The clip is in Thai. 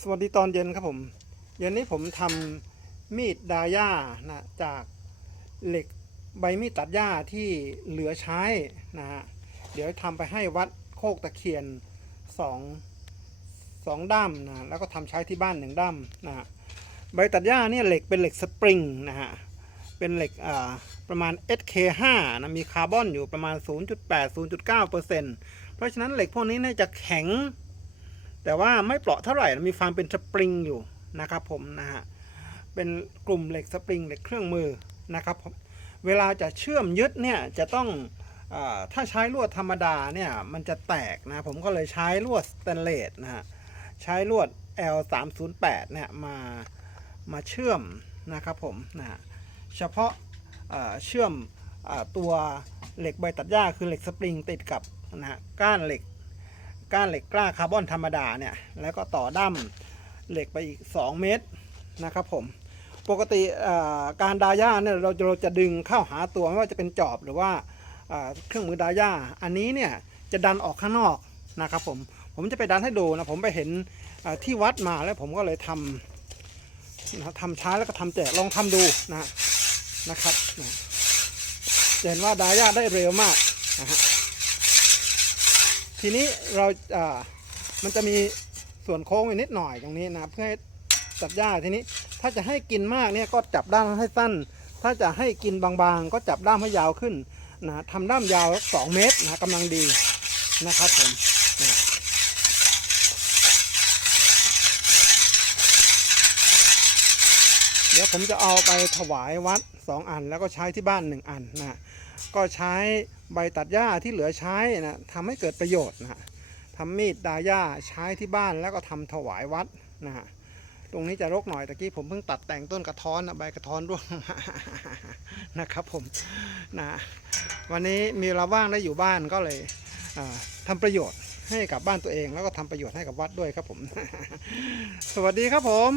สวัสดีตอนเย็นครับผม เย็นนี้ผมทำมีดดาย่านะจากเหล็กใบมีดตัดหญ้าที่เหลือใช้นะฮะเดี๋ยวทำไปให้วัดโคกตะเคียนสองสองด้ามนะแล้วก็ทำใช้ที่บ้านหนึ่งด้ามนะฮะใบตัดหญ้าเนี่ยเหล็กเป็นเหล็กสปริงนะฮะเป็นเหล็กอ่าประมาณ SK5 นะมีคาร์บอนอยู่ประมาณ 0.8-0.9%เพราะฉะนั้นเหล็กพวกนี้เนี่ยจะแข็ง แต่ว่าไม่เปราะเท่าไหร่นะมีความเป็นสปริงอยู่นะครับผมนะฮะเป็นกลุ่มเหล็กสปริงเหล็กเครื่องมือนะครับผมเวลาจะเชื่อมยึดเนี่ยจะต้องอถ้าใช้ลวดธรรมดาเนี่ยมันจะแตกนะผมก็เลยใช้ลวดสแตนเลสนะฮะใช้ลวด L 3 0 8 เนี่ยมามาเชื่อมนะครับผมนะฮะเฉพาะเชื่อมตัวเหล็กใบตัดหญ้าคือเหล็กสปริงติดกับนะฮะก้านเหล็ก ก้านเหล็กกล้าคาร์บอนธรรมดาเนี่ยแล้วก็ต่อด้ามเหล็กไปอีก 2 เมตรนะครับผมปกติการดาย่าเนี่ยเราเราจะดึงเข้าหาตัวไม่ว่าจะเป็นจอบหรือว่าเครื่องมือดาย่าอันนี้เนี่ยจะดันออกข้างนอกนะครับผมผมจะไปดันให้ดูนะผมไปเห็นที่วัดมาแล้วผมก็เลยทำนะทำช้าแล้วก็ทำแจกลองทำดูนะนะครับนะจะเห็นว่าดาย่าได้เร็วมากนะฮะ ทีนี้เราอ่ามันจะมีส่วนโค้งอยู่นิดหน่อยตรงนี้นะเพื่อให้จับหญ้าทีนี้ ถ้าจะให้กินมากเนี่ยก็จับด้ามให้สั้น ถ้าจะให้กินบางๆ ก็จับด้ามให้ยาวขึ้นนะทำด้ามยาว 2 เมตรนะกำลังดีนะครับผมนะ เดี๋ยวผมจะเอาไปถวายวัด 2 อัน แล้วก็ใช้ที่บ้าน 1 อันนะก็ใช้ใบตัดหญ้าที่เหลือใช้นะทำให้เกิดประโยชน์นะทำมีดดาหย่าใช้ที่บ้านแล้วก็ทำถวายวัดนะฮะตรงนี้จะรกหน่อยตะกี้ผมเพิ่งตัดแต่งต้นกระท้อนนะใบกระท้อนร่วงนะครับผมนะวันนี้มีเวลาว่างได้อยู่บ้านก็เลยอ่าทำประโยชน์ให้กับบ้านตัวเอง แล้วก็ทำประโยชน์ให้กับวัดด้วยครับผม สวัสดีครับผม